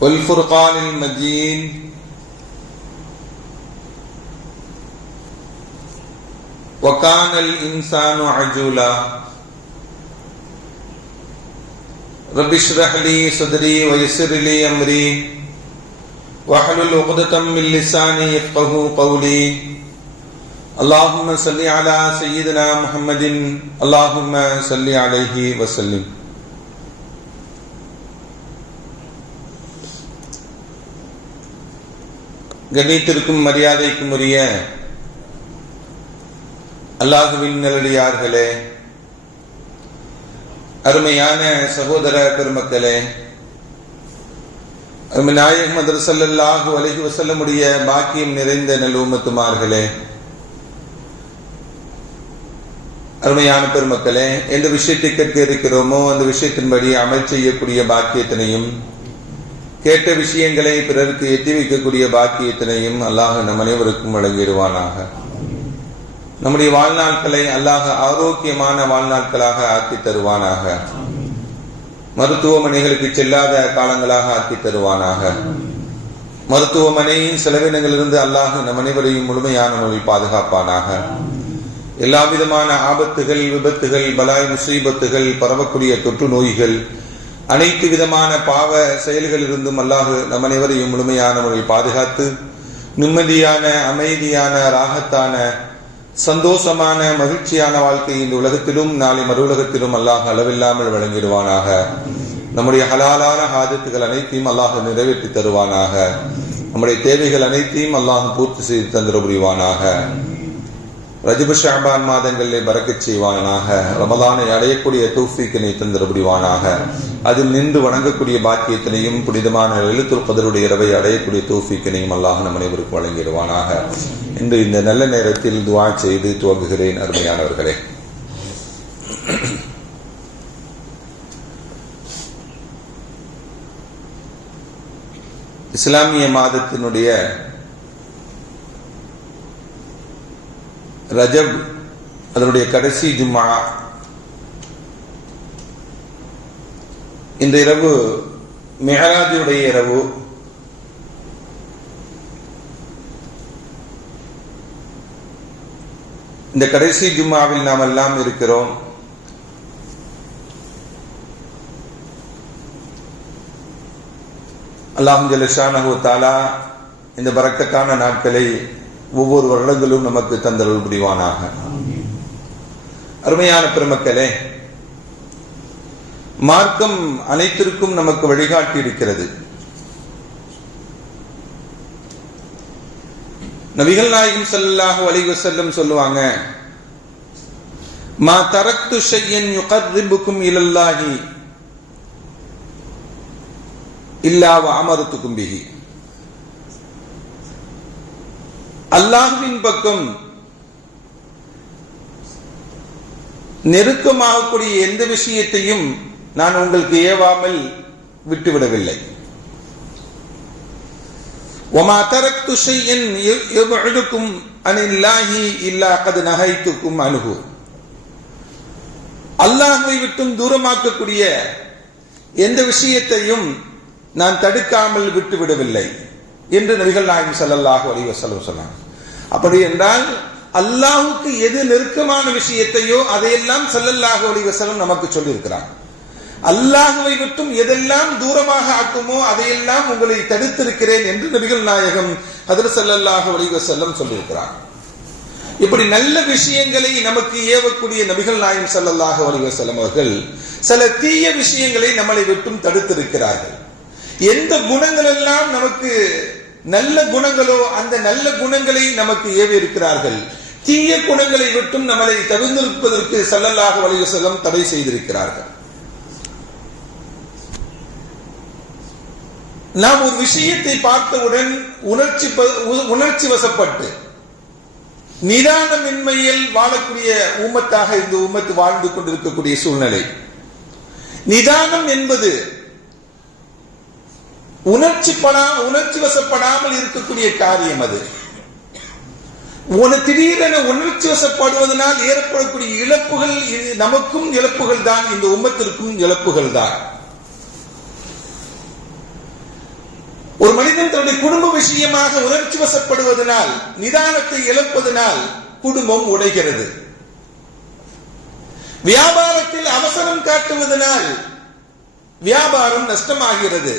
والفرقان المجيد وكان الإنسان عجولا. رب اشرح لي صدري ويسر لي أمري. واحلل عقدة من لساني يفقه قولي. اللهم صل على سيدنا محمد. اللهم صل عليه وسلم. கணித்திற்கும் மரியாதைக்கும் உரிய அல்லாஹுவின் நிலடியார்களே அருமையான சகோதர பெருமக்களே அருமை நாயகம் மதர் அலகி வசல்லமுடைய பாக்கியம் நிறைந்த நல்லுமத்துமார்களே அருமையான பெருமக்களே எந்த விஷயத்தை கேட்க இருக்கிறோமோ அந்த விஷயத்தின்படி அமல் செய்யக்கூடிய பாக்கியத்தினையும் கேட்ட விஷயங்களை பிறருக்கு எத்தி வைக்கக்கூடிய பாக்கியத்தினையும் அல்லாஹ் நம் அனைவருக்கும் வழங்கிடுவானாக. நம்முடைய வாழ்நாட்களை அல்லாஹ் ஆரோக்கியமான வாழ்நாட்களாக ஆக்கி தருவானாக. மருத்துவமனைகளுக்கு செல்லாத காலங்களாக ஆக்கி தருவானாக. மருத்துவமனையின் செலவினங்களிலிருந்து அல்லாஹ் நம் அனைவரையும் முழுமையான முறையில் பாதுகாப்பானாக. எல்லா விதமான ஆபத்துகள் விபத்துகள் பலாய் முசீபத்துகள் பரவக்கூடிய தொற்று நோய்கள் அனைத்து விதமான பாவ செயல்களிலிருந்தும் அல்லாஹு நம் அனைவரையும் முழுமையான முறையில் பாதுகாத்து நிம்மதியான அமைதியான ராகத்தான சந்தோஷமான மகிழ்ச்சியான வாழ்க்கை இந்த உலகத்திலும் நாளை மறு உலகத்திலும் அல்லாஹ் அளவில்லாமல் வழங்கிடுவானாக. நம்முடைய ஹலாலான ஹாஜத்துகள் அனைத்தையும் அல்லாஹ் நிறைவேற்றி தருவானாக. நம்முடைய தேவைகள் அனைத்தையும் அல்லாஹ் பூர்த்தி செய்து தந்திர புரிவானாக. ரஜிபு ஷாபான் மாதங்களிலே பறக்கச் செய்வானாக ரமதானை அடையக்கூடிய தூஃபிக்கினை தந்திர புரிவானாக அதில் நின்று வணங்கக்கூடிய பாக்கியத்தினையும் புனிதமான எழுத்துல் கதருடைய இரவை அடையக்கூடிய தூஃபிக்கினையும் அல்லாஹ் நம் அனைவருக்கு வழங்கிடுவானாக. இன்று இந்த நல்ல நேரத்தில் துவா செய்து துவங்குகிறேன் அருமையானவர்களே. இஸ்லாமிய மாதத்தினுடைய ரஜப் அதனுடைய கடைசி ஜும்மா. இந்த இரவு மெஹராஜுடைய இரவு. இந்த கடைசி ஜும்மாவில் நாம் எல்லாம் இருக்கிறோம். அல்லாஹும் ஜலஷானஹு தாலா இந்த பரக்கத்தான நாட்களை ஒவ்வொரு வருடங்களும் நமக்கு தந்தருள் புரிவானாக. அருமையான பெருமக்களே மார்க்கம் அனைத்திற்கும் நமக்கு வழிகாட்டி இருக்கிறது. நபிகள் நாயகம் செல்லாக வலிவு செல்லும் சொல்லுவாங்க மா தரத்து ஷையன் யுகர்ரிபுக்கும் இலல்லாகி இல்லாவ அமரத்துக்கும் பிகி பிஹி. அல்லாஹுவின் பக்கம் நெருக்கமாகக்கூடிய எந்த விஷயத்தையும் நான் உங்களுக்கு ஏவாமல் விட்டுவிடவில்லை. ஒமா தரக் துஷையன் எழுக்கும் அனில்லாஹி இல்லா கது நகைத்துக்கும் அணுகு அல்லாஹை விட்டும் தூரமாக்கக்கூடிய எந்த விஷயத்தையும் நான் தடுக்காமல் விட்டுவிடவில்லை. என்று நபிகள் நாயகம் செல்லல்லாக அலைஹி வஸல்லம் சொன்னாங்க. அப்படி என்றால் அல்லாஹுக்கு எது நெருக்கமான விஷயத்தையோ அதையெல்லாம் செல்லல்லாக அலைஹி செல்லம் நமக்கு சொல்லியிருக்கிறார் அல்லாஹுவை விட்டும் எதெல்லாம் தூரமாக ஆக்குமோ அதையெல்லாம் உங்களை தடுத்திருக்கிறேன் என்று நபிகள் நாயகம் அதில் செல்லல்லாக அலைஹி வஸல்லம் சொல்லியிருக்கிறார் இப்படி நல்ல விஷயங்களை நமக்கு ஏவக்கூடிய நபிகள் நாயம் செல்லல்லாக அலைஹி வஸல்லம் அவர்கள் சில தீய விஷயங்களை நம்மளை விட்டும் தடுத்திருக்கிறார்கள். எந்த குணங்கள் எல்லாம் நமக்கு நல்ல குணங்களோ அந்த நல்ல குணங்களை நமக்கு ஏவி இருக்கிறார்கள் தீய குணங்களை விட்டும் நம்மளை தவிர்த்திருப்பதற்கு ஸல்லல்லாஹு வலிய செல்லம் தடை செய்திருக்கிறார்கள். நாம் ஒரு விஷயத்தை பார்த்தவுடன் உணர்ச்சி ப- உ- உணர்ச்சி வசப்பட்டு நிதானமின்மையில் வாழக்கூடிய உம்மத்தாக இந்த உம்மத்து வாழ்ந்து கொண்டிருக்கக்கூடிய சூழ்நிலை. நிதானம் என்பது உணர்ச்சி படா உணர்ச்சி வசப்படாமல் இருக்கக்கூடிய காரியம் அது. உன திடீரென உணர்ச்சி வசப்படுவதனால் ஏற்படக்கூடிய இழப்புகள் நமக்கும் இழப்புகள் தான் இந்த உம்மத்திற்கும் இழப்புகள் தான். ஒரு மனிதன் தன்னுடைய குடும்ப விஷயமாக உணர்ச்சி வசப்படுவதனால் நிதானத்தை இழப்பதனால் குடும்பம் உடைகிறது. வியாபாரத்தில் அவசரம் காட்டுவதனால் வியாபாரம் நஷ்டமாகிறது.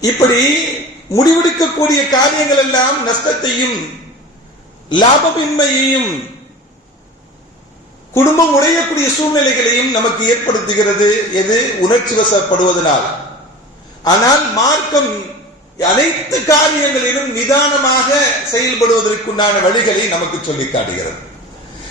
இப்படி முடிவெடுக்கக்கூடிய காரியங்கள் எல்லாம் நஷ்டத்தையும் லாபமின்மையையும் குடும்பம் உடையக்கூடிய சூழ்நிலைகளையும் நமக்கு ஏற்படுத்துகிறது எது? உணர்ச்சி வசப்படுவதனால். ஆனால் மார்க்கம் அனைத்து காரியங்களிலும் நிதானமாக செயல்படுவதற்குண்டான வழிகளை நமக்கு சொல்லி காட்டுகிறது.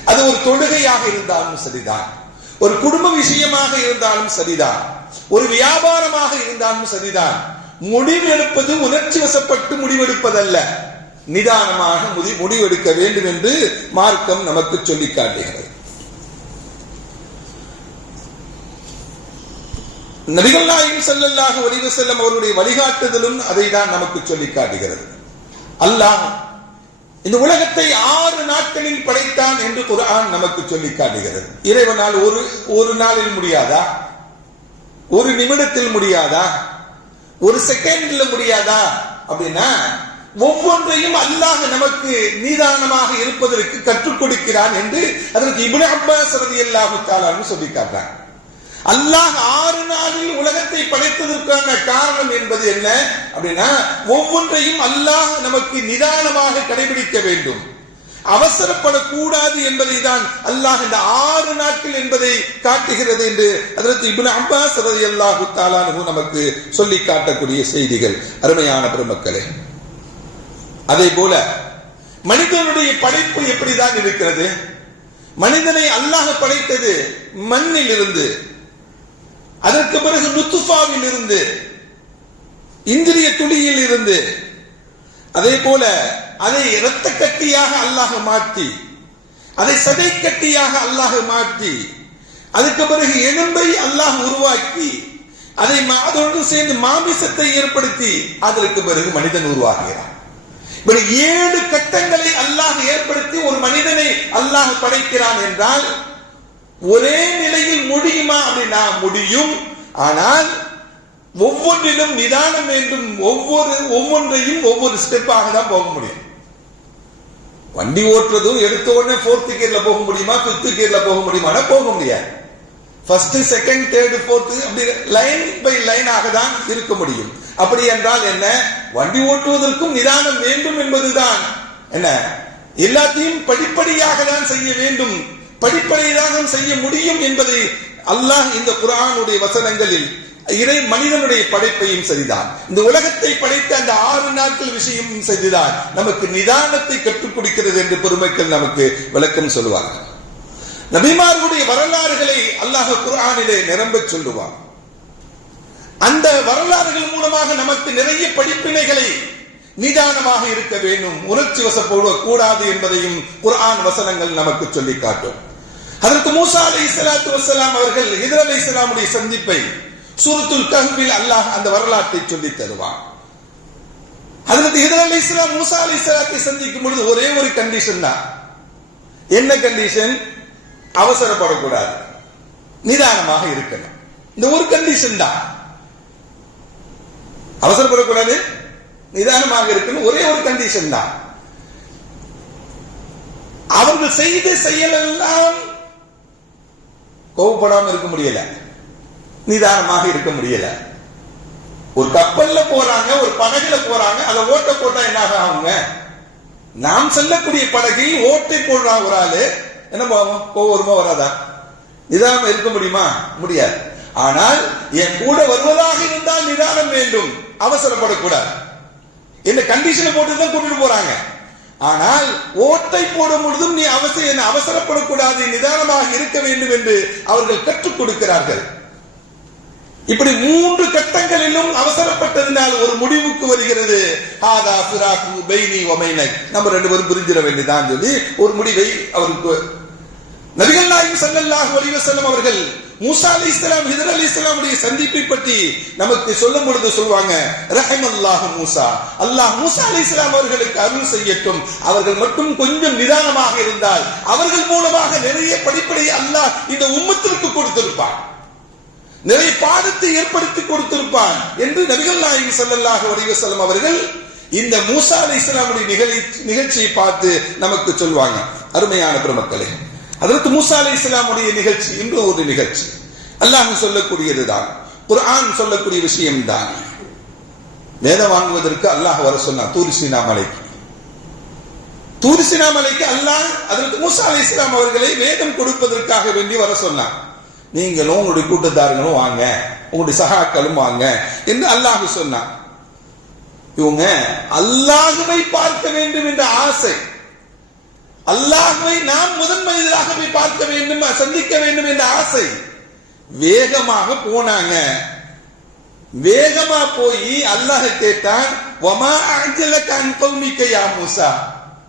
அது ஒரு தொழுகையாக இருந்தாலும் சரிதான். ஒரு குடும்ப விஷயமாக இருந்தாலும் சரிதான். ஒரு வியாபாரமாக இருந்தாலும் சரிதான். முடிவெடுப்பது உணர்ச்சி வசப்பட்டு முடிவெடுப்பதல்ல. நிதானமாக முடி- முடிவெடுக்க வேண்டும் என்று மார்க்கம் நமக்கு சொல்லி காட்டுகிறது. நபிகள் நாயகம் ஸல்லல்லாஹு செல்லும் அவருடைய வழிகாட்டுதலும் அதை தான் நமக்கு சொல்லி காட்டுகிறது. அல்லாஹ் இந்த உலகத்தை ஆறு நாட்களில் படைத்தான் என்று குரான் நமக்கு சொல்லி காட்டுகிறது. இறைவனால் ஒரு ஒரு நாளில் முடியாதா? ஒரு நிமிடத்தில் முடியாதா? ஒரு செகண்ட்ல முடியாதா? அப்படின்னா ஒவ்வொன்றையும் அல்லாஹ் நமக்கு நீதானமாக இருப்பதற்கு கற்றுக் கொடுக்கிறான் என்று அதற்கு இப்னு அப்பாஸ் ரலியல்லாஹு தஆலான்னு சொல்லி காட்டுறான் அல்லாஹ் ஆறு நாளில் உலகத்தை படைத்ததற்கான காரணம் என்பது என்ன? அப்படின்னா ஒவ்வொன்றையும் அல்லாஹ் நமக்கு நிதானமாக கடைபிடிக்க வேண்டும். அவசரப்படக்கூடாது என்பதை தான் அல்லாஹ் இந்த ஆறு நாட்கள் என்பதை காட்டுகிறது என்று அதற்கு இபின் அப்பாஸ் ரலியல்லாஹு தாலானு நமக்கு சொல்லி காட்டக்கூடிய செய்திகள். அருமையான பெருமக்களே அதே போல மனிதனுடைய படைப்பு எப்படிதான் இருக்கிறது? மனிதனை அல்லாஹ் படைத்தது மண்ணில் இருந்து அதற்கு பிறகு நுத்துஃபாவில் இருந்து இந்திரிய துளியில் இருந்து அதே போல அதை இரத்த கட்டியாக அல்லாஹ் மாற்றி அதை சதை கட்டியாக அல்லாஹ் மாற்றி அதுக்கு பிறகு எலும்பை அல்லாஹ் உருவாக்கி அதை அதோடு சேர்ந்து மாமிசத்தை ஏற்படுத்தி அதற்கு பிறகு மனிதன் உருவாகிறான். இப்படி ஏழு கட்டங்களை அல்லாஹ் ஏற்படுத்தி ஒரு மனிதனை அல்லாஹ் படைக்கிறான் என்றால் ஒரே நிலையில் முடியுமா? அப்படின்னா முடியும். ஆனால் ஒவ்வொன்றிலும் நிதானம் வேண்டும். ஒவ்வொரு ஒவ்வொன்றையும் ஒவ்வொரு ஸ்டெப்பாக தான் போக முடியும். வண்டி ஓட்டுறதும் எடுத்த உடனே ஃபோர்த் கியர்ல போக முடியுமா? பிப்த் கியர்ல போக முடியுமானா போக முடியாது. ஃபர்ஸ்ட் செகண்ட் தேர்டு ஃபோர்த்து அப்படி லைன் பை லைனாக தான் இருக்க முடியும். அப்படி என்றால் என்ன? வண்டி ஓட்டுவதற்கும் நிதானம் வேண்டும் என்பதுதான். என்ன? எல்லாத்தையும் படிப்படியாக தான் செய்ய வேண்டும். படிப்படியாக செய்ய முடியும் என்பதை அல்லாஹ் இந்த குரானுடைய வசனங்களில் இறை மனிதனுடைய படைப்பையும் சரிதான். இந்த உலகத்தை படைத்த அந்த ஆறு நாட்கள் விஷயமும் சரிதான். நமக்கு நிதானத்தை கற்றுக் கொடுக்கிறது என்று பெருமைக்கள் நமக்கு விளக்கம் சொல்லுவார்கள் நபிமார்களுடைய வரலாறுகளை அல்லாஹ் குர்ஆனிலே நிரம்ப சொல்லுவார் அந்த வரலாறுகள் மூலமாக நமக்கு நிறைய படிப்பினைகளை நிதானமாக இருக்க வேண்டும். உணர்ச்சி வசப்போட கூடாது என்பதையும் குர்ஆன் வசனங்கள் நமக்கு சொல்லி காட்டும். அதற்கு மூசா அலி இஸ்லாத்து வசலாம் அவர்கள் ஹிதர் அலி இஸ்லாமுடைய சந்திப்பை சூரத்துல் கஹ்பில் அல்லாஹ் அந்த வரலாற்றை சொல்லி தருவான். அதற்கு இதர் அலி இஸ்லாம் மூசா அலி இஸ்லாத்தை சந்திக்கும் பொழுது ஒரே ஒரு கண்டிஷன் தான். என்ன கண்டிஷன் அவசரப்படக்கூடாது. நிதானமாக இருக்கணும். இந்த ஒரு கண்டிஷன் தான். அவசரப்படக்கூடாது நிதானமாக இருக்கணும். ஒரே ஒரு கண்டிஷன் தான். அவர்கள் செய்த செயலெல்லாம் கோவப்படாம இருக்க முடியல. நிதானமாக இருக்க முடியல. ஒரு கப்பல்ல போறாங்க ஒரு படகுல போறாங்க அதை ஓட்ட போட்டா என்ன ஆகுங்க? நாம் செல்லக்கூடிய படகில் ஓட்டை போடுறா ஒரு ஆளு. என்ன பாவம்? ஒவ்வொருமா வராதா? நிதானம் இருக்க முடியுமா? முடியாது. ஆனால் என் கூட வருவதாக இருந்தால் நிதானம் வேண்டும். அவசரப்படக்கூடாது. என்ன கண்டிஷனை போட்டு தான் கூட்டிட்டு போறாங்க. ஆனால் ஓட்டை போடும் பொழுதும் நீ அவசியம் அவசரப்படக்கூடாது. நிதானமாக இருக்க வேண்டும் என்று அவர்கள் கற்றுக் கொடுக்கிறார்கள். இப்படி மூன்று கட்டங்களிலும் அவசர அவசரப்பட்டதினால் ஒரு முடிவுக்கு வருகிறது. ஆதா சிராக்கு பைனி ஒமைனக் நம்ம ரெண்டு பேரும் பிரிஞ்சிட வேண்டியதான் சொல்லி ஒரு முடிவை அவருக்கு நபிகள் நாயகம் சல்லல்லாஹு அலைஹி வஸல்லம் அவர்கள் மூசா அலி இஸ்லாம் ஹிதர் அலி இஸ்லாமுடைய சந்திப்பை பற்றி நமக்கு சொல்லும் பொழுது சொல்லுவாங்க ரஹமல்லாஹ் மூசா. அல்லாஹ் மூசா அலி இஸ்லாம் அவர்களுக்கு அருள் செய்யட்டும். அவர்கள் மட்டும் கொஞ்சம் நிதானமாக இருந்தால் அவர்கள் மூலமாக நிறைய படிப்படை அல்லாஹ் இந்த உம்மத்திற்கு கொடுத்திருப்பான். நிறைய பாதத்தை ஏற்படுத்தி கொடுத்திருப்பான் என்று நபிகள் நாயகி செல்லல்லாக வடிவசலம் அவர்கள் இந்த மூசா அலி இஸ்லாமுடைய நிகழ்ச்சி நிகழ்ச்சியை பார்த்து நமக்கு சொல்வாங்க. அருமையான பெருமக்களே அதற்கு மூசா அலி இஸ்லாமுடைய நிகழ்ச்சி இன்று ஒரு நிகழ்ச்சி. அல்லாஹ் சொல்லக்கூடியதுதான். குர்ஆன் சொல்லக்கூடிய விஷயம் தான் வேதம் வாங்குவதற்கு அல்லாஹ் வர சொன்னான் தூரிசினா மலைக்கு. தூரிசினா மலைக்கு அல்லாஹ் அதற்கு மூசா அலி இஸ்லாம் அவர்களை வேதம் கொடுப்பதற்காக வேண்டி வர சொன்னான். நீங்களும் உங்களுடைய கூட்டத்தார்களும் வாங்க. உங்களுடைய சகாக்களும் வாங்க. என்று அல்லாஹ் சொன்னான். இவங்க அல்லாஹுவை பார்க்க வேண்டும் என்ற ஆசை. அல்லாஹுவை நாம் முதன் மனிதராக போய் பார்க்க வேண்டும் சந்திக்க வேண்டும் என்ற ஆசை. வேகமாக போனாங்க. வேகமா போய் அல்லாஹ் கேட்டான் வமா ஆஞ்சல அன்பௌமிக்க யா மூசா?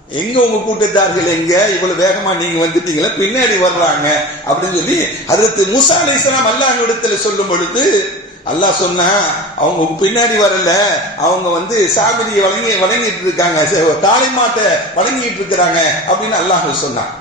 எங்க உங்க கூட்டத்தார்கள் எங்க? இவ்வளவு வேகமா நீங்க வந்துட்டீங்களா பின்னாடி வர்றாங்க அப்படின்னு சொல்லி அதற்கு முசா அலை இஸ்லாம் அல்லாஹ் இடத்துல சொல்லும் பொழுது அல்லாஹ் சொன்னா அவங்க பின்னாடி வரல. அவங்க வந்து சாமிரியை வழங்கி வழங்கிட்டு இருக்காங்க. ச- மாட்டை வழங்கிட்டு இருக்கிறாங்க அப்படின்னு அல்லாஹ் சொன்னான்.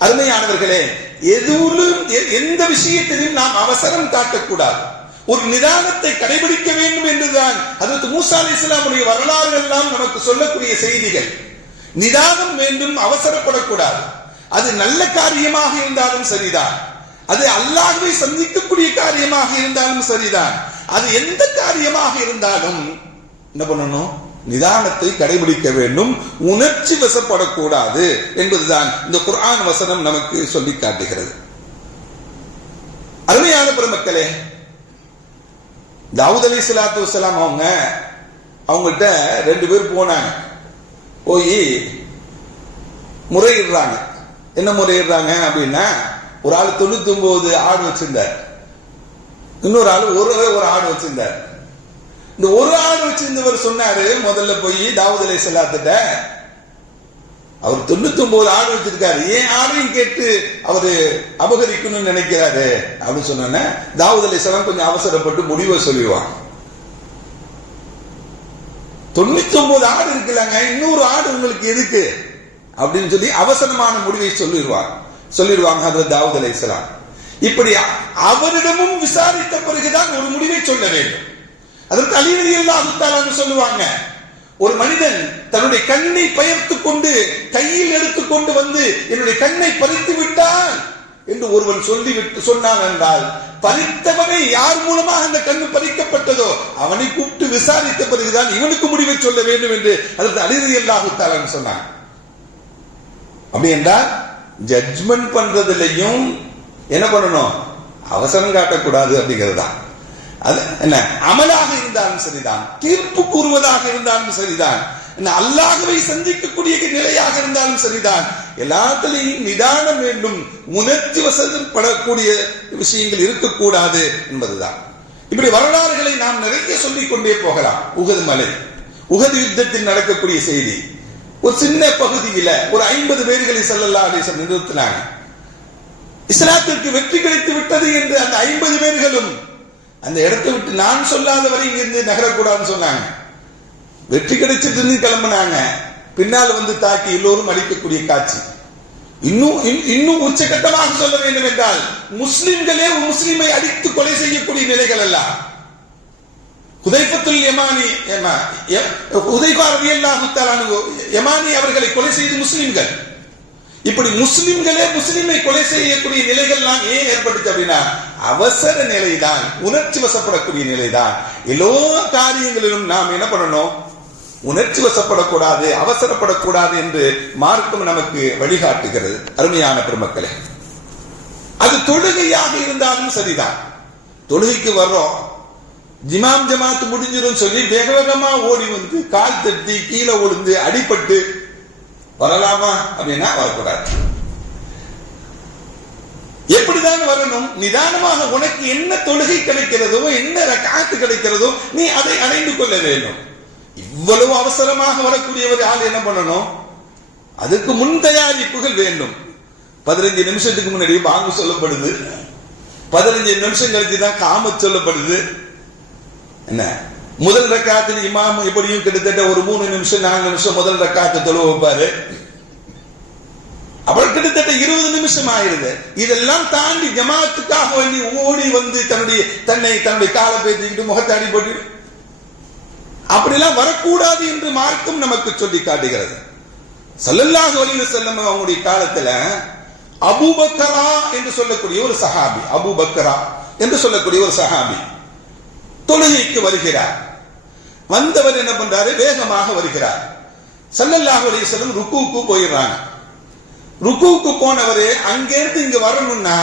அருமையானவர்களே எதுவும் எ- எந்த விஷயத்திலும் நாம் அவசரம் காட்டக்கூடாது. ஒரு நிதானத்தை கடைபிடிக்க வேண்டும் என்றுதான் அதற்கு மூசா அலி இஸ்லாமுடைய வரலாறு எல்லாம் நமக்கு சொல்லக்கூடிய செய்திகள். நிதானம் வேண்டும் அவசரப்படக்கூடாது. அது நல்ல காரியமாக இருந்தாலும் சரிதான். அது அல்லாஹ்வை சந்திக்கக்கூடிய காரியமாக இருந்தாலும் சரிதான். அது எந்த காரியமாக இருந்தாலும் என்ன பண்ணணும்? நிதானத்தை கடைபிடிக்க வேண்டும். உணர்ச்சி வசப்படக்கூடாது என்பதுதான் இந்த குர்ஆன் வசனம் நமக்கு சொல்லி காட்டுகிறது. அருமையான பெருமக்களே தாவூத் அலி சலாத்து வசலாம் அவங்க அவங்கள்ட்ட ரெண்டு பேர் போனாங்க. போய் முறையிடுறாங்க. என்ன முறையிடுறாங்க அப்படின்னா ஒரு ஆள் தொண்ணூத்தி ஒன்பது ஆடு வச்சிருந்தார். இன்னொரு ஆள் ஒரு ஒரு ஆடு வச்சிருந்தார். இந்த ஒரு ஆடு வச்சிருந்தவர் சொன்னாரு முதல்ல போய் தாவூத் அலி அவர் தொண்ணூத்தி ஒன்பது ஆடு வச்சிருக்காரு. ஏன் ஆடையும் கேட்டு அவரு அபகரிக்கணும்னு நினைக்கிறாரு? அப்படின்னு சொன்னோன்னே தாவூத் அலி கொஞ்சம் அவசரப்பட்டு முடிவை சொல்லிடுவான். தொண்ணூத்தி ஒன்பது ஆடு இருக்குல்லங்க. இன்னொரு ஆடு உங்களுக்கு எதுக்கு? அப்படின்னு சொல்லி அவசரமான முடிவை சொல்லிடுவார். சொல்லிடுவாங்க ஹதரத் தாவூத் இஸ்லாம் இப்படி அவரிடமும் விசாரித்த பிறகுதான் ஒரு முடிவை சொல்ல வேண்டும். அதற்கு அலிரதி அல்லாஹு சொல்லுவாங்க ஒரு மனிதன் தன்னுடைய கண்ணை பயர்த்து கொண்டு கையில் எடுத்துக்கொண்டு வந்து என்னுடைய கண்ணை பறித்து விட்டான் என்று ஒருவன் சொல்லிவிட்டு சொன்னான் என்றால் பறித்தவனை யார் மூலமாக அந்த கண்ணு பறிக்கப்பட்டதோ அவனை கூப்பிட்டு விசாரித்த பிறகுதான் இவனுக்கு முடிவை சொல்ல வேண்டும் என்று அதற்கு அழிதி அல்லாஹு சொன்னான். அப்படி என்றால் ஜட்ஜ்மெண்ட் பண்றதுலயும் என்ன பண்ணணும்? அவசரம் காட்டக்கூடாது அப்படிங்கிறது தான் அது என்ன? அமலாக இருந்தாலும் சரிதான். தீர்ப்பு கூறுவதாக இருந்தாலும் சரிதான். என்ன சந்திக்கக்கூடிய நிலையாக இருந்தாலும் சரிதான். எல்லாத்திலையும் நிதானம் வேண்டும். உணர்ச்சி வசப்படக்கூடிய விஷயங்கள் இருக்கக்கூடாது என்பதுதான். இப்படி வரலாறுகளை நாம் நிறைய சொல்லிக் கொண்டே போகலாம். உகது மலை. உகது யுத்தத்தில் நடக்கக்கூடிய செய்தி. ஒரு சின்ன பகுதியில ஒரு ஐம்பது பேர்களை செல்லல்லா அலிசன் நிறுத்தினாங்க. இஸ்லாத்திற்கு வெற்றி கிடைத்து விட்டது என்று அந்த ஐம்பது பேர்களும் அந்த இடத்தை விட்டு நான் சொல்லாத வரை இங்கிருந்து நகரக்கூடாதுன்னு சொன்னாங்க. வெற்றி கிடைச்சிட்டு கிளம்புனாங்க. பின்னால் வந்து தாக்கி எல்லோரும் அழிக்கக்கூடிய காட்சி. இன்னும் இன்- இன்னும் உச்சகட்டமாக சொல்ல வேண்டும் என்றால் முஸ்லிம்களே முஸ்லிமை அடித்து கொலை செய்யக்கூடிய நிலைகள் எல்லாம் ஹுதைஃபத்துல் யமானி யமா- ய- யமானி அவர்களை கொலை செய்து முஸ்லிம்கள். இப்படி முஸ்லிம்களே முஸ்லிமை கொலை செய்யக்கூடிய நிலைகள்லாம் ஏன் ஏற்பட்டுச்சு அப்படின்னா அவசர நிலைதான் உணர்ச்சி வசப்படக்கூடிய நிலைதான். எல்லா காரியங்களிலும் நாம் என்ன பண்ணணும்? உணர்ச்சி வசப்படக்கூடாது அவசரப்படக்கூடாது என்று மார்க்கம் நமக்கு வழிகாட்டுகிறது அருமையான பெருமக்களே. அது தொழுகையாக இருந்தாலும் சரிதான். தொழுகைக்கு வர்றோம். ஜிமாம் ஜமாத்து முடிஞ்சிடும் சொல்லி வேக வேகமா ஓடி வந்து கால் தட்டி கீழே விழுந்து அடிபட்டு வரலாமா அப்படின்னா வரக்கூடாது. எப்படிதான் வரணும்? நிதானமாக உனக்கு என்ன தொழுகை கிடைக்கிறதோ என்ன ரக்காத்து கிடைக்கிறதோ நீ அதை அடைந்து கொள்ள வேண்டும். இவ்வளவு அவசரமாக வரக்கூடியவர் ஆள் என்ன பண்ணணும்? அதுக்கு முன் தயாரிப்புகள் வேண்டும். பதினஞ்சு நிமிஷத்துக்கு முன்னாடி வாங்க சொல்லப்படுது. பதினஞ்சு நிமிஷம் கழிச்சு தான் காம சொல்லப்படுது. என்ன? முதல் ரக்காத்தில் இமாம் எப்படியும் கிட்டத்தட்ட ஒரு மூணு நிமிஷம் நாலு நிமிஷம் முதல் ரக்காத்து தொழு வைப்பாரு. அவள் கிட்டத்தட்ட இருபது நிமிஷம் ஆயிருது. இதெல்லாம் தாண்டி ஜமாத்துக்காக வேண்டி ஓடி வந்து தன்னுடைய தன்னை தன்னுடைய காலை பேசிக்கிட்டு முகத்தாடி போட்டு அப்படிலாம் வரக்கூடாது என்று மார்க்கம் நமக்கு சொல்லி காட்டுகிறது. சல்லல்லாஹ் அலைஹி வஸல்லம் அவங்களுடைய காலத்துல அபூபக்கரா என்று சொல்லக்கூடிய ஒரு சஹாபி அபூபக்கரா என்று சொல்லக்கூடிய ஒரு சஹாபி தொழுகைக்கு வருகிறார். வந்தவர் என்ன பண்றாரு? வேகமாக வருகிறார். சல்லல்லாஹ் அலைஹி வஸல்லம் ருக்குவுக்கு போயிடுறாங்க. ருக்குவுக்கு போனவர் அங்கிருந்து இங்க வரணும்னா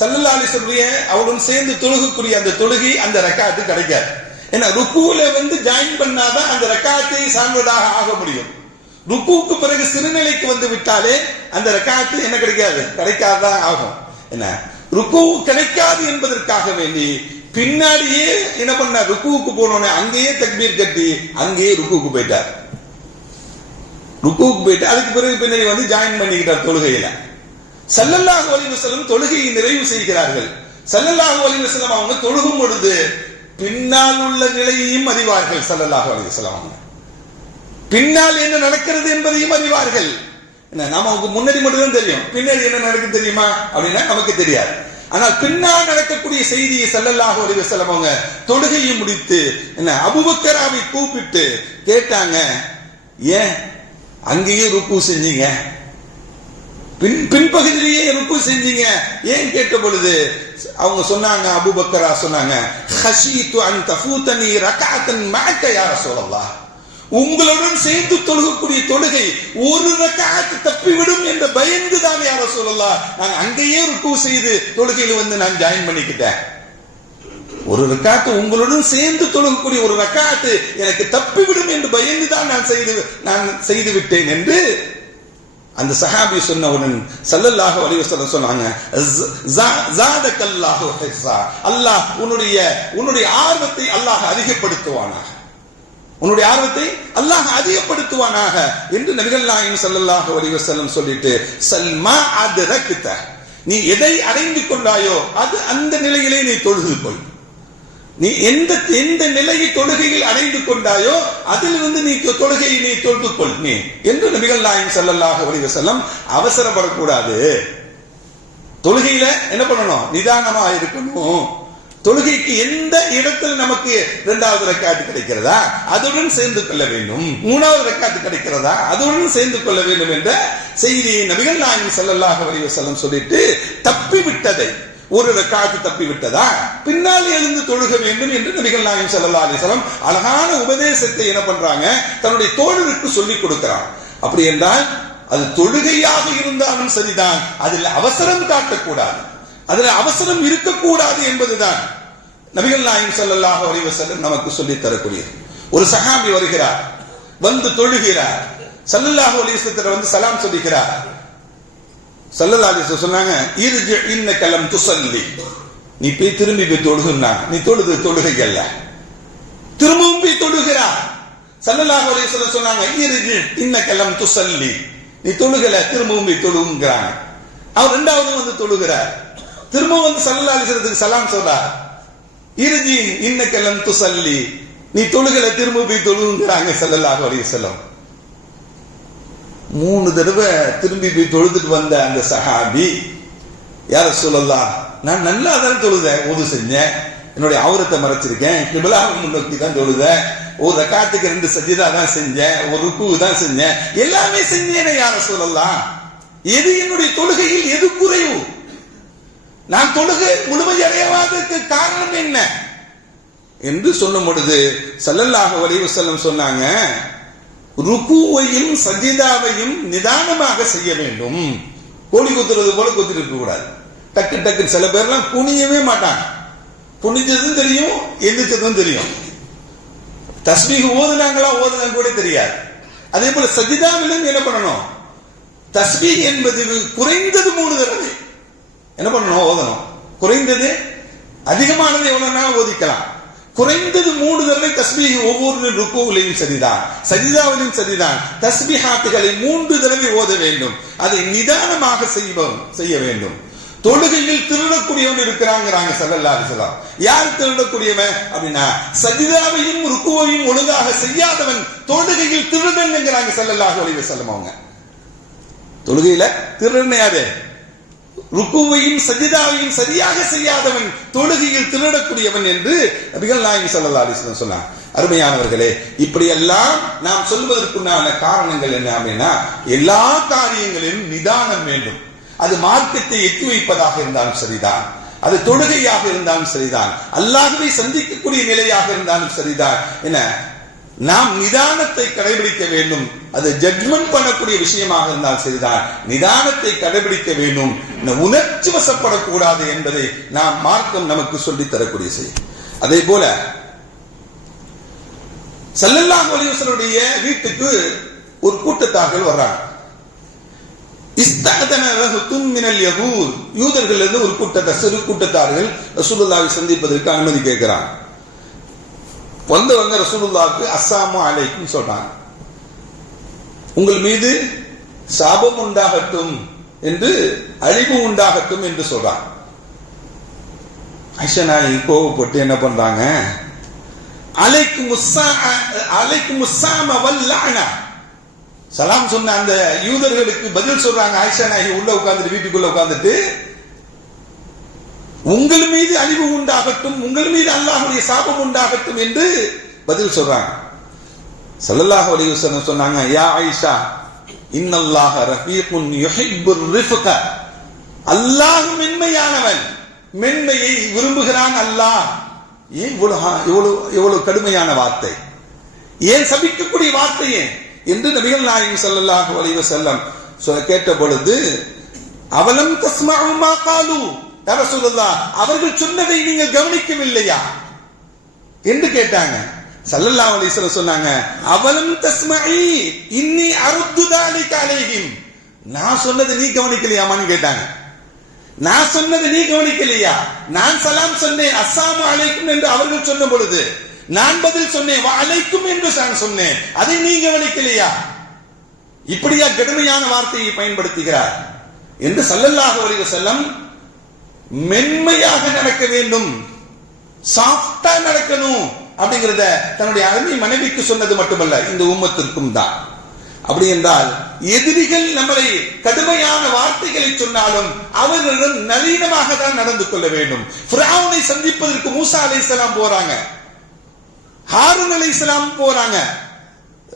சல்லல்லா அலிஸ்வரிய அவருடன் சேர்ந்து தொழுகக்கூடிய அந்த தொழுகை அந்த ரக்காத்து கிடைக்காது. ஏன்னா ருக்குல வந்து ஜாயின் பண்ணாதான் அந்த ரக்காத்தை சார்ந்ததாக ஆக முடியும். ருக்குவுக்கு பிறகு சிறுநிலைக்கு வந்து விட்டாலே அந்த ரக்காத்து என்ன கிடைக்காது? கிடைக்காதான் ஆகும். என்ன? ருக்கு கிடைக்காது என்பதற்காக வேண்டி பின்னாடியே என்ன பண்ண ருக்குவுக்கு போனோடனே அங்கேயே தக்பீர் கட்டி அங்கேயே ருக்குவுக்கு போயிட்டார். ருக்குவுக்கு போயிட்டு அதுக்கு பிறகு பின்னாடி வந்து ஜாயின் பண்ணிக்கிட்டார் தொழுகையில. சல்லல்லாஹு அலிவசலம் தொழுகையை நிறைவு செய்கிறார்கள். சல்லல்லாஹு அலிவசலம் அவங்க தொழுகும் பொழுது பின்னால் உள்ள நிலையையும் அறிவார்கள் சல்லல்லாஹு அலைஹி வஸல்லம். பின்னால் என்ன நடக்கிறது என்பதையும் அறிவார்கள். என்ன நமக்கு முன்னாடி மட்டும் தெரியும். பின்னாடி என்ன நடக்குது தெரியுமா? அப்படின்னா நமக்கு தெரியாது. ஆனால் பின்னால் நடக்கக்கூடிய செய்தியை செல்லல்லாக அலைஹி வஸல்லம் அவங்க தொழுகையை முடித்து என்ன அபுபக்கராவை கூப்பிட்டு கேட்டாங்க ஏன்? அங்கேயே ருக்கு செஞ்சீங்க. பின் பின்பகுதியிலேயே ருக்கு செஞ்சீங்க. ஏன் கேட்ட பொழுது? அவங்க சொன்னாங்க அபூபக்கரா சொன்னாங்க ஹஷீத்து அன் தஃபூதனி ரகாத்தன் மாக்க யார சொல்லலாம் உங்களுடன் சேர்ந்து தொழுகக்கூடிய தொழுகை ஒரு ரக்காத்து தப்பிவிடும் என்ற பயந்து தான் யார சொல்லலாம் நான் அங்கேயே ருக்கு செய்து தொழுகையில வந்து நான் ஜாயின் பண்ணிக்கிட்டேன். ஒரு ரக்காத்து உங்களுடன் சேர்ந்து தொழுகக்கூடிய ஒரு ரக்காத்து எனக்கு தப்பிவிடும் என்று பயந்து தான் நான் செய்து நான் செய்து விட்டேன் என்று அந்த சஹாபி சொன்னவுடன் சல்லல்லாஹு அலைஹி சொன்னாங்க அல்லாஹ் உன்னுடைய உன்னுடைய ஆர்வத்தை அல்லாஹ் அதிகப்படுத்துவானாக. உன்னுடைய ஆர்வத்தை அல்லாஹ் அதிகப்படுத்துவானாக. என்று நபிகள் நாயகம் ஸல்லல்லாஹு அலைஹி சொல்லிட்டு சல்மா அது நீ எதை அடைந்து கொண்டாயோ அது அந்த நிலையிலே நீ தொழுது கொள் நீ எந்த எந்த நிலையை தொழுகையில் அடைந்து கொண்டாயோ அதிலிருந்து நீ தொழுகையை நீ தொழுது கொள். நீ. என்று நபிகள் நாயகம் செல்லல்லாக அலைஹி செல்லம் அவசரப்படக்கூடாது. தொழுகையில என்ன பண்ணணும்? நிதானமா இருக்கணும் தொழுகைக்கு எந்த இடத்துல நமக்கு இரண்டாவது ரெக்கார்டு கிடைக்கிறதா? அதுடன் சேர்ந்து கொள்ள வேண்டும். மூணாவது ரெக்கார்டு கிடைக்கிறதா? அதுடன் சேர்ந்து கொள்ள வேண்டும் என்ற செய்தியை நபிகள் நாயகம் செல்லல்லாக அலைஹி செல்லம் சொல்லிட்டு தப்பி விட்டதை ஒரு ரெக்கார்டு தப்பி விட்டதா பின்னால் எழுந்து தொழுக வேண்டும் என்று நபிகள் நாயம் சல்லா அலிசலம் அழகான உபதேசத்தை என்ன பண்றாங்க? தன்னுடைய தோழருக்கு சொல்லிக் கொடுக்கிறான் அப்படி என்றால் அது தொழுகையாக இருந்தாலும் சரிதான். அதில் அவசரம் காட்டக்கூடாது. அதுல அவசரம் இருக்கக்கூடாது என்பதுதான் நபிகள் நாயம் சல்லாஹ் அலைஹி நமக்கு சொல்லி தரக்கூடியது. ஒரு சகாமி வருகிறார் வந்து தொழுகிறார். சல்லாஹ் அலைஹி வந்து சலாம் சொல்லுகிறார். ஸல்லல்லாஹு சொன்னாங்க இருஜ இன்ன கலம் துசல்லி நீ போய் திரும்பி போய் தொழுகுன்னா நீ தொழுது தொழுகைகள்ல திரும்பவும் போய் தொழுகிறார் ஸல்லல்லாஹு அலைஹி சொல்ல சொன்னாங்க இர்ஜி இன்ன கலம் துசல்லி நீ தொழுகல திரும்பவும் போய் தொழுகுங்கிறாங்க அவர் ரெண்டாவது வந்து தொழுகிறார். திரும்ப வந்து சல்லா அலிசரத்துக்கு சலாம் சொல்றார். இன்ன கிழம துசல்லி நீ தொழுகல திரும்ப போய் தொழுங்கிறாங்க சல்லல்லாஹு அலைஹி வஸல்லம். மூணு தடவை திரும்பி போய் தொழுதுட்டு வந்த அந்த சஹாபி யார சொல்லலாம் நான் நல்லா தான் தொழுதேன் உது செஞ்சேன். என்னுடைய ஆவரத்தை மறைச்சிருக்கேன். கிபிலாவை முன்னோக்கி தான் தொழுதேன். ஒரு ரக்காத்துக்கு ரெண்டு சஜிதா தான் செஞ்சேன். ஒரு ருக்கு தான் செஞ்சேன். எல்லாமே செஞ்சேனே யார சொல்லலாம் எது என்னுடைய தொழுகையில் எது குறைவு? நான் தொழுகை முழுமையடையாததற்கு காரணம் என்ன? என்று சொல்லும் பொழுது சல்லல்லாஹு வலிவு செல்லம் சொன்னாங்க ருக்குவையும் சஜிதாவையும் நிதானமாக செய்ய வேண்டும். கோழி குத்துறது போல குத்திட்டு இருக்க கூடாது. டக்கு டக்கு சில பேர்லாம் குனியவே மாட்டாங்க. குனிஞ்சதும் தெரியும் எந்திரிச்சதும் தெரியும். தஸ்மீக ஓதுனாங்களா ஓதுனாங்க கூட தெரியாது. அதே போல சஜிதாவிலும் என்ன பண்ணணும்? தஸ்மீ என்பது குறைந்தது மூணு தடவை. என்ன பண்ணணும்? ஓதணும். குறைந்தது அதிகமானது எவ்வளவுனா ஓதிக்கலாம். குறைந்தது மூணு தடவை தஸ்பீஹ் ஒவ்வொரு ருக்குவிலையும் சரிதான் சஜிதாவிலும் சரிதான். தஸ்பிஹாத்துகளை மூன்று தடவை ஓத வேண்டும். அதை நிதானமாக செய்வோம் செய்ய வேண்டும். தொழுகையில் திருடக்கூடியவன் இருக்கிறாங்கிறாங்க சல்லல்லா அலிசலாம் யார் திருடக்கூடியவன் அப்படின்னா சஜிதாவையும் ருக்குவையும் ஒழுங்காக செய்யாதவன் தொழுகையில் திருடன்ங்கிறாங்க சல்லல்லாஹு அலைஹி வஸல்லம் அவங்க. தொழுகையில திருடன் யாரு? ருக்குவையும் சஜிதாவையும் சரியாக செய்யாதவன் தொழுகையில் திருடக்கூடியவன் என்று நபிகள் நாயகி ஸல்லல்லாஹு அலைஹி சொன்னான் அருமையானவர்களே இப்படியெல்லாம் நாம் சொல்வதற்குண்டான காரணங்கள் என்ன அப்படின்னா எல்லா காரியங்களிலும் நிதானம் வேண்டும். அது மார்க்கத்தை எட்டி வைப்பதாக இருந்தாலும் சரிதான். அது தொழுகையாக இருந்தாலும் சரிதான். அல்லாஹ்வை சந்திக்கக்கூடிய நிலையாக இருந்தாலும் சரிதான். என்ன? நாம் நிதானத்தை கடைபிடிக்க வேண்டும். அது ஜட்மெண்ட் பண்ணக்கூடிய விஷயமாக இருந்தால் சரிதான். நிதானத்தை கடைபிடிக்க வேண்டும். உணர்ச்சி வசப்படக்கூடாது என்பதை நாம் மார்க்கம் நமக்கு சொல்லி தரக்கூடிய செய்யும் அதே போல செல்லல்லா அலைஹி வீட்டுக்கு ஒரு கூட்டத்தார்கள் வர்றாங்க. யூதர்கள் இருந்து ஒரு கூட்டத்தை சிறு கூட்டத்தார்கள் ரசூலுல்லாவை சந்திப்பதற்கு அனுமதி கேட்கிறான் வந்தவங்க ரசூலுல்லாவுக்கு அஸ்ஸாமு அலைக்கும் சொல்றாங்க. உங்கள் மீது சாபம் உண்டாகட்டும் என்று அழிவு உண்டாகட்டும் என்று சொல்றாங்க. ஐஷனா கோவப்பட்டு என்ன பண்றாங்க? அலைக்கு முஸ்ஸா அலைக்கு முஸ்ஸாம வல்லானா சலாம் சொன்ன அந்த யூதர்களுக்கு பதில் சொல்றாங்க. ஆயிஷா நாயகி உள்ள உட்கார்ந்துட்டு வீட்டுக்குள்ள உட்காந்துட்டு உங்கள் மீது அழிவு உண்டாகட்டும் உங்கள் மீது அல்லாஹுடைய சாபம் உண்டாகட்டும் என்று பதில் சொல்றாங்க. சல்லல்லாஹ் அலைஹி வஸல்லம் சொன்னாங்க யா ஆயிஷா இன்னல்லாஹ ரஃபீகுன் யுஹிப்புர் ரிஃப்க. அல்லாஹ் மென்மையானவன். மென்மையை விரும்புகிறான் அல்லாஹ். ஏன் இவ்வளவு இவ்வளவு இவ்வளவு கடுமையான வார்த்தை. ஏன் சபிக்கக்கூடிய வார்த்தை ஏன்? என்று நபிகள் நாயகம் சல்லல்லாஹு அலைஹி வஸல்லம் கேட்ட பொழுது அவலம் தஸ்மஉ மா காலு? யா அவர்கள் சொன்னதை நீங்கள் கவனிக்கவில்லையா? என்று கேட்டாங்க. சல்லல்லா அலிஸ்வர சொன்னாங்க அவலம் தஸ்மஐ இன்னி அருத்துதாலி காலேகிம் நான் சொன்னதை நீ கவனிக்கலையாமான்னு கேட்டாங்க. நான் சொன்னது நீ கவனிக்கலையா? நான் சலாம் சொன்னேன் அஸ்ஸாமு அலைக்கும் என்று அவர்கள் சொன்ன பொழுது நான் பதில் சொன்னேன் வா அலைக்கும் என்று நான் சொன்னேன். அதை நீ கவனிக்கலையா? இப்படியா கடுமையான வார்த்தையை பயன்படுத்துகிறார். என்று சல்லல்லாஹு அலைஹி வஸல்லம் மென்மையாக நடக்க வேண்டும். சாஃப்டா நடக்கணும் அப்படிங்கறத தன்னுடைய அருமை மனைவிக்கு சொன்னது மட்டுமல்ல இந்த உம்மத்திற்கும் தான். அப்படி என்றால் எதிரிகள் நம்மளை கடுமையான வார்த்தைகளை சொன்னாலும் அவர்களிடம் நளினமாக தான் நடந்து கொள்ள வேண்டும். ஃபிரௌனை சந்திப்பதற்கு மூசா அலைஹிஸ்ஸலாம் போறாங்க. ஹாரூன் இஸ்லாம் போறாங்க.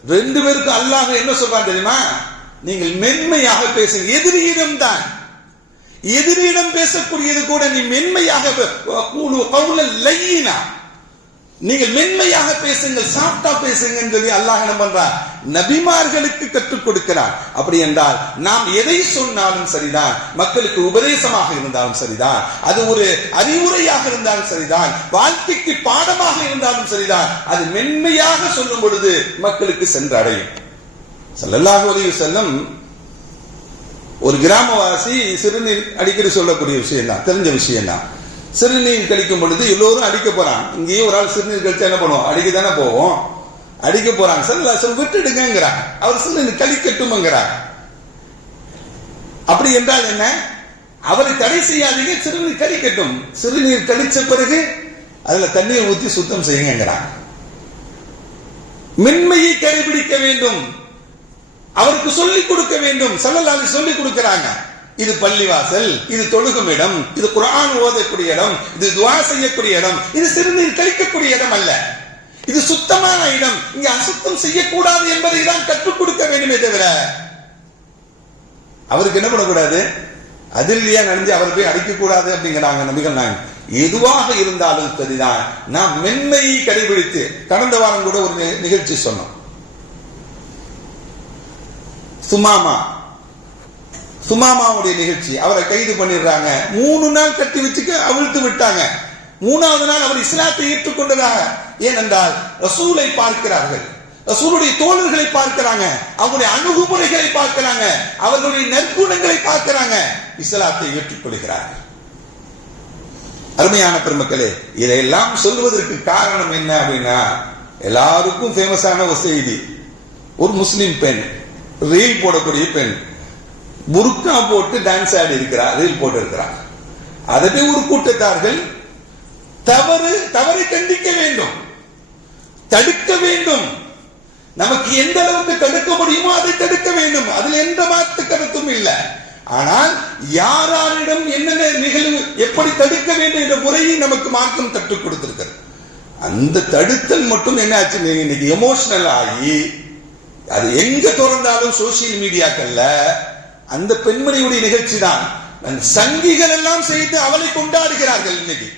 ரெண்டு பேருக்கு அல்லாஹ் என்ன சொல்றான் தெரியுமா? நீங்கள் மென்மையாக பேசுங்க. எதிரியிடம் தான். எதிரியிடம் பேசக்கூடியது கூட நீ மென்மையாக நீங்கள் மென்மையாக பேசுங்கள் சாஃப்டா பேசுங்கன்னு சொல்லி அல்லாஹ் என்ன பண்றார் நபிமார்களுக்கு கற்றுக் கொடுக்கிறார் அப்படி என்றால் நாம் எதை சொன்னாலும் சரிதான். மக்களுக்கு உபதேசமாக இருந்தாலும் சரிதான். அது ஒரு அறிவுரையாக இருந்தாலும் சரிதான். வாழ்க்கைக்கு பாடமாக இருந்தாலும் சரிதான். அது மென்மையாக சொல்லும் பொழுது மக்களுக்கு சென்றடையும். அடையும் ஸல்லல்லாஹு அலைஹி ஒரு கிராமவாசி சிறுநீர் அடிக்கடி சொல்லக்கூடிய விஷயம் தான் தெரிஞ்ச விஷயம் தான் சிறுநீர் கழிக்கும் பொழுது எல்லோரும் அடிக்க போறான் இங்கேயும் ஒரு ஆள் சிறுநீர் கழிச்சா என்ன பண்ணுவோம்? அடிக்க தானே போவோம். அடிக்க போறாங்க. சார் சார் விட்டுடுங்கிறார் அவர் சிறுநீர் கழிக்கட்டும்ங்கிறார் அப்படி என்றால் என்ன? அவரை தடை செய்யாதீங்க சிறுநீர் கழிக்கட்டும் சிறுநீர் கழிச்ச பிறகு அதுல தண்ணீர் ஊத்தி சுத்தம் செய்யுங்கிறார் மென்மையை கடைபிடிக்க வேண்டும். அவருக்கு சொல்லிக் கொடுக்க வேண்டும். சல்லல்லாஹி சொல்லிக் கொடுக்கிறாங்க. இது பள்ளிவாசல் இது தொழுகும் இடம் இது குரான் ஓதக்கூடிய இடம் இது துவா செய்யக்கூடிய இடம். இது சிறுநீர் கழிக்கக்கூடிய இடம் அல்ல. இது சுத்தமான இடம். இங்க அசுத்தம் செய்யக்கூடாது என்பதை தான் கற்றுக் கொடுக்க வேண்டுமே தவிர அவருக்கு என்ன பண்ணக்கூடாது? அதிர்லியா நனைஞ்சு அவர் போய் அடிக்க கூடாது அப்படிங்கிறாங்க நபிகள் நாங்க எதுவாக இருந்தாலும் சரிதான். நாம் மென்மையை கடைபிடித்து கடந்த வாரம் கூட ஒரு நிகழ்ச்சி சொன்னோம். சுமாமா. சுமாமாவுடைய நிகழ்ச்சி. அவரை கைது பண்ணிடுறாங்க. மூணு நாள் கட்டி வச்சுக்க அவிழ்த்து விட்டாங்க. மூணாவது நாள் அவர் இஸ்லாத்தை ஏற்றுக்கொண்டதாக. ஏனென்றால் ரசூலை பார்க்கிறார்கள். ரசூலுடைய தோழர்களை பார்க்கிறாங்க. அவங்களுடைய அணுகுமுறைகளை பார்க்கிறாங்க. அவர்களுடைய நற்குணங்களை பார்க்கிறாங்க. இஸ்லாத்தை ஏற்றுக்கொள்கிறார்கள். அருமையான பெருமக்களே இதையெல்லாம் சொல்வதற்கு காரணம் என்ன அப்படின்னா எல்லாருக்கும் ஃபேமஸான ஒரு செய்தி. ஒரு முஸ்லிம் பெண். ரீல் போடக்கூடிய பெண். புர்கா போட்டு டான்ஸ் ஆடி இருக்கிறார் ரீல் போட்டு இருக்கிறார் அதே ஒரு கூட்டத்தார்கள் தவறு தவறை கண்டிக்க வேண்டும். தடுக்க வேண்டும். நமக்கு எந்த அளவுக்கு தடுக்க முடியுமோ அதை தடுக்க வேண்டும். அதில் எந்த மாற்று கருத்தும் இல்லை. ஆனால் யாராரிடம் என்னென்ன நிகழ்வு எப்படி தடுக்க வேண்டும் என்ற முறையை நமக்கு மார்க்கம் கற்றுக் கொடுத்திருக்கிறது. அந்த தடுத்தல் மட்டும் என்ன ஆச்சு? இன்னைக்கு எமோஷனல் ஆகி அது எங்க திறந்தாலும் சோசியல் மீடியாக்கள்ல அந்த பெண்மணியுடைய நிகழ்ச்சி தான் சங்கிகள் எல்லாம் செய்து அவளை கொண்டாடுகிறார்கள் இன்னைக்கு.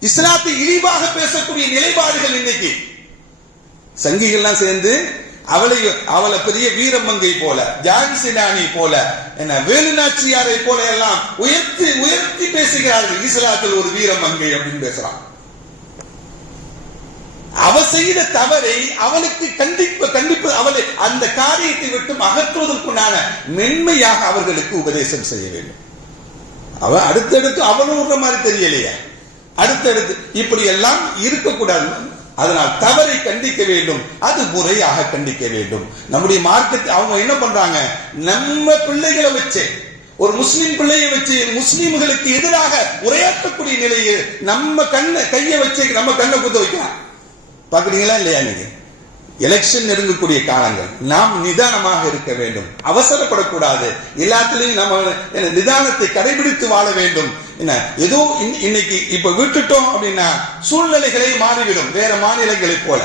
இஸ்லாத்தை இழிவாக பேசக்கூடிய நிலைப்பாடுகள் இன்னைக்கு. சங்கிகள்லாம் சேர்ந்து அவளை அவளை பெரிய வீரமங்கை போல ஜான்சி ராணி போல என்ன வேலுநாச்சியாரை போல எல்லாம் உயர்த்தி உயர்த்தி பேசுகிறார்கள். இஸ்லாத்தில் ஒரு வீரமங்கை அப்படின்னு பேசுறான். அவ செய்த தவறை அவளுக்கு கண்டிப்பு கண்டிப்பு அவளை அந்த காரியத்தை விட்டு அகற்றுவதற்குண்டான மென்மையாக அவர்களுக்கு உபதேசம் செய்ய வேண்டும். அவ அடுத்தடுத்து அவளும் விடுற மாதிரி தெரியலையா. அடுத்தடுத்து இப்படி எல்லாம் இருக்கக்கூடாது. அதனால் தவறை கண்டிக்க வேண்டும். அது முறையாக கண்டிக்க வேண்டும். நம்முடைய மார்க்கத்தை அவங்க என்ன பண்றாங்க? நம்ம பிள்ளைகளை வச்சு ஒரு முஸ்லிம் பிள்ளையை வச்சு முஸ்லிம்களுக்கு எதிராக உரையாற்றக்கூடிய நிலையை நம்ம கண்ணை கையை வச்சு நம்ம கண்ணை குத்த வைக்கலாம். பார்க்குறீங்களா இல்லையா நீங்க? எலெக்ஷன் நெருங்கக்கூடிய காலங்கள். நாம் நிதானமாக இருக்க வேண்டும். அவசரப்படக்கூடாது. எல்லாத்திலையும் நம்ம நிதானத்தை கடைபிடித்து வாழ வேண்டும். என்ன ஏதோ இன்னைக்கு இப்ப விட்டுட்டோம் அப்படின்னா சூழ்நிலைகளை மாறிவிடும். வேற மாநிலங்களைப் போல.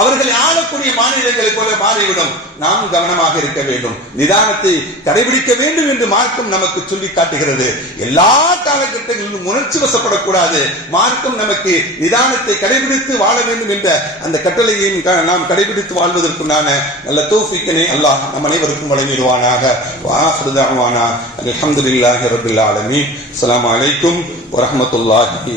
அவர்கள் ஆளக்கூடிய மாநிலங்களை போல மாறிவிடும். நாம் கவனமாக இருக்க வேண்டும். நிதானத்தை கடைபிடிக்க வேண்டும் என்று மார்க்கம் நமக்கு சொல்லி காட்டுகிறது. எல்லா காலகட்டங்களிலும் உணர்ச்சி வசப்படக்கூடாது. மார்க்கம் நமக்கு நிதானத்தை கடைபிடித்து வாழ வேண்டும் என்ற அந்த கட்டளையையும் நாம் கடைபிடித்து வாழ்வதற்குண்டான நல்ல தோஃபிக்கனை அல்லாஹ் நம் அனைவருக்கும் வழங்கிடுவானாக. வாஹ்ருதாவானா அல்ஹம்துலில்லாஹி ரபில் ஆலமி அஸ்ஸலாமு அலைக்கும் வரஹ்மத்துல்லாஹி